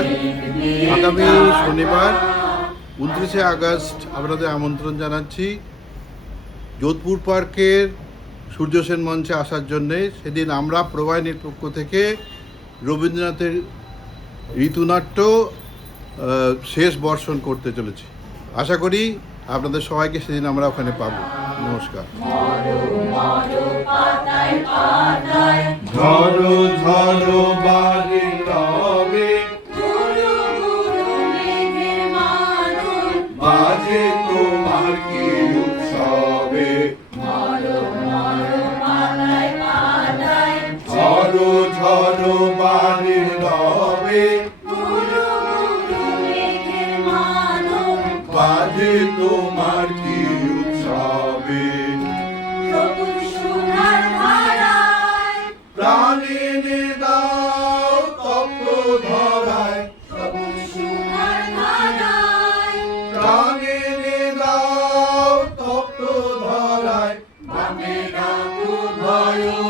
নমস্কার। আগামী শনিবার 29শে আগস্ট আপনাদের আমন্ত্রণ জানাচ্ছি যোধপুর পার্কের সূর্য সেন মঞ্চে আসার জন্যে। সেদিন আমরা প্রবাহিনীর পক্ষ থেকে রবীন্দ্রনাথের ঋতুনাট্য শেষ বর্ষণ করতে চলেছি। আশা করি আপনাদের সবাইকে সেদিন আমরা ওখানে পাব। নমস্কার। ঝড়ো ঝড়ো বাড়ি রবে বাজে তোমার কি উৎসবে, ঝড়ো ঝড়ো বাড়ি রবে বাজে তোমার কি উৎসবে, প্রাণে দাও তপ্ত ধরায়, প্রাণে দাও তপ্ত ধরায়, ভয়